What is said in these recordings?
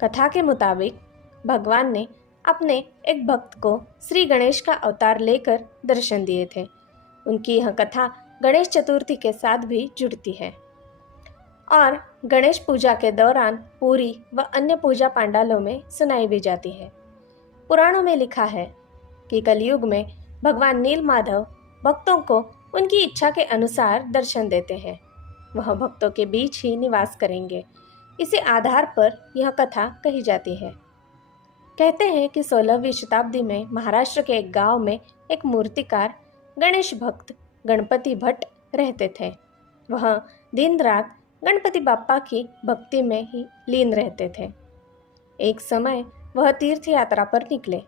कथा के मुताबिक भगवान ने अपने एक भक्त को श्री गणेश का अवतार लेकर दर्शन दिए थे। उनकी यह कथा गणेश चतुर्थी के साथ भी जुड़ती है और गणेश पूजा के दौरान पूरी व अन्य पूजा पंडालों में सुनाई भी जाती है। पुराणों में लिखा है कि कलयुग में भगवान नीलमाधव भक्तों को उनकी इच्छा के अनुसार दर्शन देते हैं। वह भक्तों के बीच ही निवास करेंगे। इसी आधार पर यह कथा कही जाती है। कहते हैं कि 16वीं शताब्दी में महाराष्ट्र के एक गांव में एक मूर्तिकार गणेश भक्त गणपति भट्ट रहते थे। वह दिन रात गणपति बाप्पा की भक्ति में ही लीन रहते थे। एक समय वह तीर्थ यात्रा पर निकले।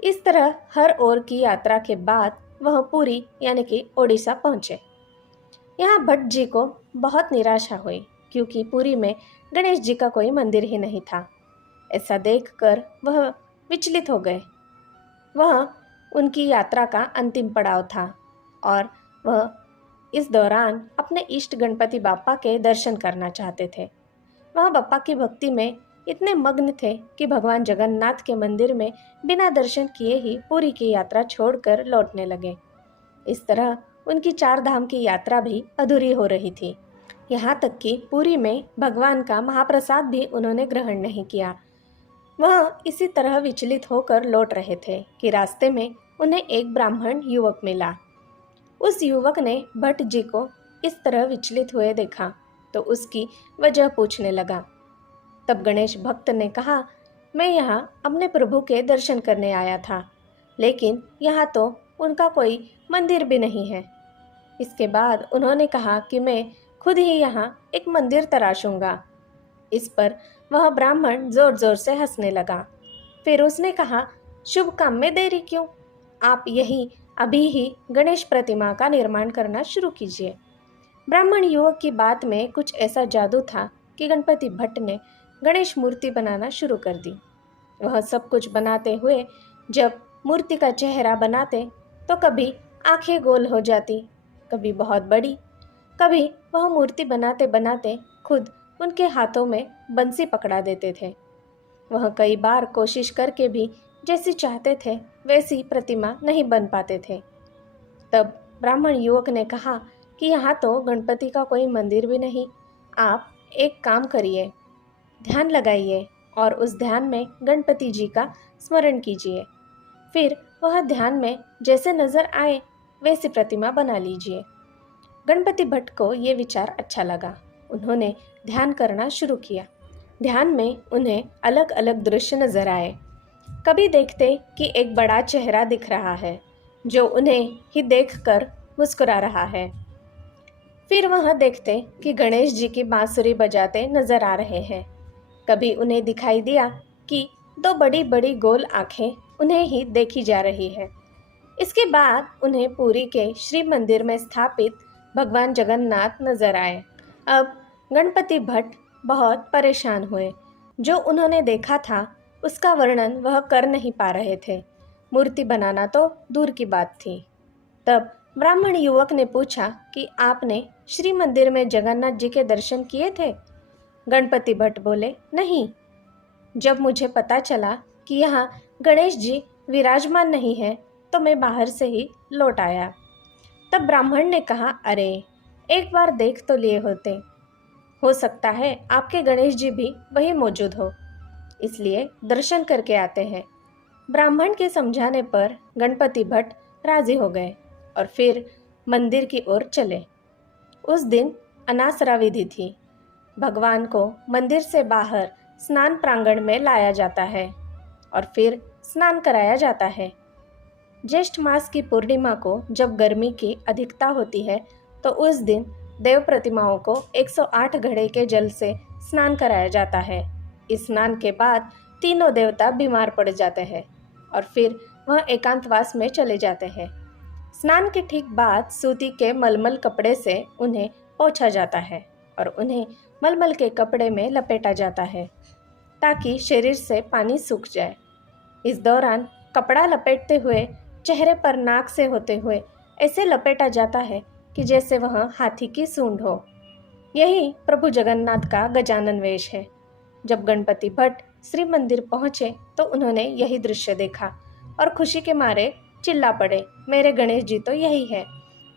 इस तरह हर ओर की यात्रा के बाद वह पुरी यानी कि ओडिशा पहुँचे। यहाँ भट्ट जी को बहुत निराशा हुई क्योंकि पुरी में गणेश जी का कोई मंदिर ही नहीं था। ऐसा देखकर वह विचलित हो गए। वह उनकी यात्रा का अंतिम पड़ाव था और वह इस दौरान अपने इष्ट गणपति बाप्पा के दर्शन करना चाहते थे। वह बाप्पा की भक्ति में इतने मग्न थे कि भगवान जगन्नाथ के मंदिर में बिना दर्शन किए ही पुरी की यात्रा छोड़कर लौटने लगे। इस तरह उनकी 4 धाम की यात्रा भी अधूरी हो रही थी। यहाँ तक कि पुरी में भगवान का महाप्रसाद भी उन्होंने ग्रहण नहीं किया। वह इसी तरह विचलित होकर लौट रहे थे कि रास्ते में उन्हें एक ब्राह्मण युवक मिला। उस युवक ने भट्ट जी को इस तरह विचलित हुए देखा तो उसकी वजह पूछने लगा। तब गणेश भक्त ने कहा, मैं यहाँ अपने प्रभु के दर्शन करने आया था, लेकिन यहाँ तो उनका कोई मंदिर भी नहीं है। इसके बाद उन्होंने कहा कि मैं खुद ही यहाँ एक मंदिर तराशूंगा। इस पर वह ब्राह्मण जोर जोर से हंसने लगा। फिर उसने कहा, शुभ काम में देरी क्यों? आप यही अभी ही गणेश प्रतिमा का निर्माण करना शुरू कीजिए। ब्राह्मण युवक की बात में कुछ ऐसा जादू था कि गणपति भट्ट ने गणेश मूर्ति बनाना शुरू कर दी। वह सब कुछ बनाते हुए जब मूर्ति का चेहरा बनाते तो कभी आंखें गोल हो जाती, कभी बहुत बड़ी, कभी वह मूर्ति बनाते बनाते खुद उनके हाथों में बंसी पकड़ा देते थे। वह कई बार कोशिश करके भी जैसी चाहते थे वैसी प्रतिमा नहीं बन पाते थे। तब ब्राह्मण युवक ने कहा कि यहाँ तो गणपति का कोई मंदिर भी नहीं। आप एक काम करिए, ध्यान लगाइए और उस ध्यान में गणपति जी का स्मरण कीजिए। फिर वह ध्यान में जैसे नजर आए वैसी प्रतिमा बना लीजिए। गणपति भट्ट को ये विचार अच्छा लगा। उन्होंने ध्यान करना शुरू किया। ध्यान में उन्हें अलग अलग दृश्य नजर आए। कभी देखते कि एक बड़ा चेहरा दिख रहा है जो उन्हें ही देखकर मुस्कुरा रहा है। फिर वह देखते कि गणेश जी की बांसुरी बजाते नजर आ रहे हैं। कभी उन्हें दिखाई दिया कि 2 बड़ी बड़ी गोल आंखें उन्हें ही देखी जा रही है। इसके बाद उन्हें पुरी के श्री मंदिर में स्थापित भगवान जगन्नाथ नजर आए। अब गणपति भट्ट बहुत परेशान हुए। जो उन्होंने देखा था उसका वर्णन वह कर नहीं पा रहे थे। मूर्ति बनाना तो दूर की बात थी। तब ब्राह्मण युवक ने पूछा कि आपने श्री मंदिर में जगन्नाथ जी के दर्शन किए थे? गणपति भट्ट बोले, नहीं। जब मुझे पता चला कि यहाँ गणेश जी विराजमान नहीं है तो मैं बाहर से ही लौट आया। तब ब्राह्मण ने कहा, अरे एक बार देख तो लिए होते। हो सकता है आपके गणेश जी भी वहीं मौजूद हो, इसलिए दर्शन करके आते हैं। ब्राह्मण के समझाने पर गणपति भट्ट राजी हो गए और फिर मंदिर की ओर चले। उस दिन अनासरा विधि थी। भगवान को मंदिर से बाहर स्नान प्रांगण में लाया जाता है और फिर स्नान कराया जाता है। ज्येष्ठ मास की पूर्णिमा को जब गर्मी की अधिकता होती है तो उस दिन देव प्रतिमाओं को 108 घड़े के जल से स्नान कराया जाता है। इस स्नान के बाद तीनों देवता बीमार पड़ जाते हैं और फिर वह एकांतवास में चले जाते हैं। स्नान के ठीक बाद सूती के मलमल कपड़े से उन्हें पोंछा जाता है और उन्हें मलमल के कपड़े में लपेटा जाता है ताकि शरीर से पानी सूख जाए। इस दौरान कपड़ा लपेटते हुए चेहरे पर नाक से होते हुए ऐसे लपेटा जाता है कि जैसे वह हाथी की सूंड हो। यही प्रभु जगन्नाथ का गजानन वेश है। जब गणपति भट्ट श्री मंदिर पहुंचे तो उन्होंने यही दृश्य देखा और खुशी के मारे चिल्ला पड़े, मेरे गणेश जी तो यही है,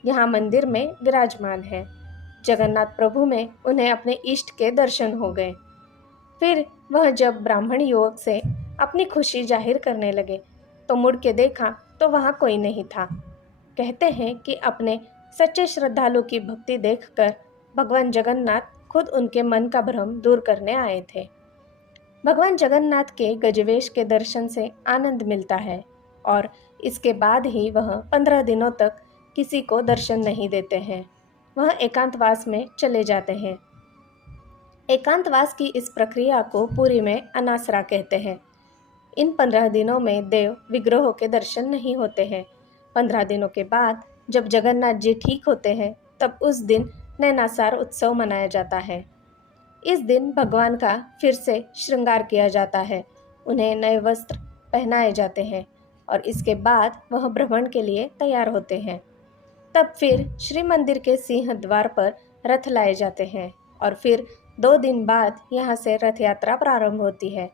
यहाँ मंदिर में विराजमान है। जगन्नाथ प्रभु में उन्हें अपने इष्ट के दर्शन हो गए। फिर वह जब ब्राह्मण युवक से अपनी खुशी जाहिर करने लगे तो मुड़ के देखा तो वहाँ कोई नहीं था। कहते हैं कि अपने सच्चे श्रद्धालु की भक्ति देखकर भगवान जगन्नाथ खुद उनके मन का भ्रम दूर करने आए थे। भगवान जगन्नाथ के गजवेश के दर्शन से आनंद मिलता है और इसके बाद ही वह 15 दिनों तक किसी को दर्शन नहीं देते हैं। वह एकांतवास में चले जाते हैं। एकांतवास की इस प्रक्रिया को पुरी में अनासरा कहते हैं। इन 15 दिनों में देव विग्रहों के दर्शन नहीं होते हैं। 15 दिनों के बाद जब जगन्नाथ जी ठीक होते हैं तब उस दिन नैनासार उत्सव मनाया जाता है। इस दिन भगवान का फिर से श्रृंगार किया जाता है, उन्हें नए वस्त्र पहनाए जाते हैं और इसके बाद वह भ्रमण के लिए तैयार होते हैं। तब फिर श्री मंदिर के सिंह द्वार पर रथ लाए जाते हैं और फिर 2 दिन बाद यहाँ से रथ यात्रा प्रारंभ होती है।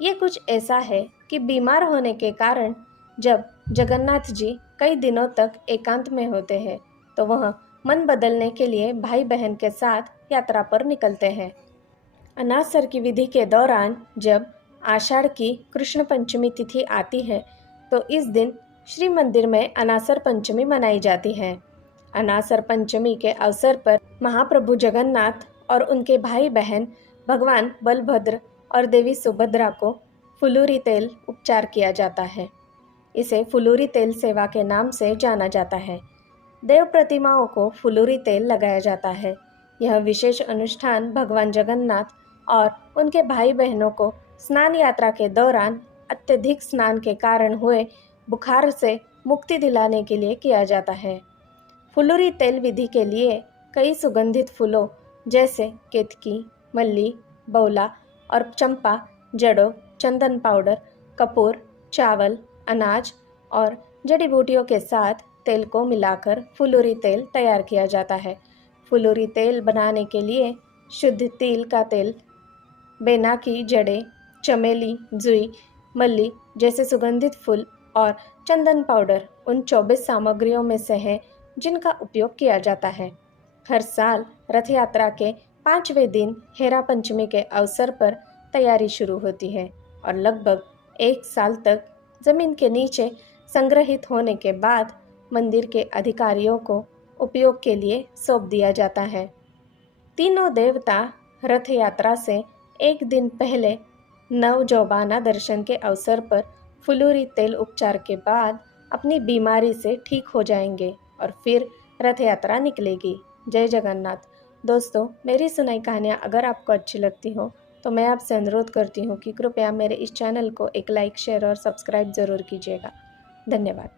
ये कुछ ऐसा है कि बीमार होने के कारण जब जगन्नाथ जी कई दिनों तक एकांत में होते हैं तो वह मन बदलने के लिए भाई बहन के साथ यात्रा पर निकलते हैं। अनासर की विधि के दौरान जब आषाढ़ की कृष्ण पंचमी तिथि आती है तो इस दिन श्री मंदिर में अनासर पंचमी मनाई जाती है। अनासर पंचमी के अवसर पर महाप्रभु जगन्नाथ और उनके भाई बहन भगवान बलभद्र और देवी सुभद्रा को फुलूरी तेल उपचार किया जाता है। इसे फुलूरी तेल सेवा के नाम से जाना जाता है। देव प्रतिमाओं को फुलूरी तेल लगाया जाता है। यह विशेष अनुष्ठान भगवान जगन्नाथ और उनके भाई बहनों को स्नान यात्रा के दौरान अत्यधिक स्नान के कारण हुए बुखार से मुक्ति दिलाने के लिए किया जाता है। फुलूरी तेल विधि के लिए कई सुगंधित फूलों जैसे केतकी, मल्ली, बौला और चंपा जड़ों, चंदन पाउडर, कपूर, चावल, अनाज और जड़ी बूटियों के साथ तेल को मिलाकर फुलूरी तेल तैयार किया जाता है। फुलूरी तेल बनाने के लिए शुद्ध तिल का तेल, बेना की जड़ें, चमेली, जुई, मल्ली जैसे सुगंधित फूल और चंदन पाउडर उन 24 सामग्रियों में से है जिनका उपयोग किया जाता है। हर साल रथ यात्रा के 5वें दिन हेरा पंचमी के अवसर पर तैयारी शुरू होती है और लगभग 1 साल तक जमीन के नीचे संग्रहित होने के बाद मंदिर के अधिकारियों को उपयोग के लिए सौंप दिया जाता है। तीनों देवता रथ यात्रा से 1 दिन पहले नवजौबाना दर्शन के अवसर पर फुलूरी तेल उपचार के बाद अपनी बीमारी से ठीक हो जाएंगे और फिर रथ यात्रा निकलेगी। जय जगन्नाथ। दोस्तों, मेरी सुनाई कहानियाँ अगर आपको अच्छी लगती हो तो मैं आपसे अनुरोध करती हूँ कि कृपया मेरे इस चैनल को एक लाइक, शेयर और सब्सक्राइब ज़रूर कीजिएगा। धन्यवाद।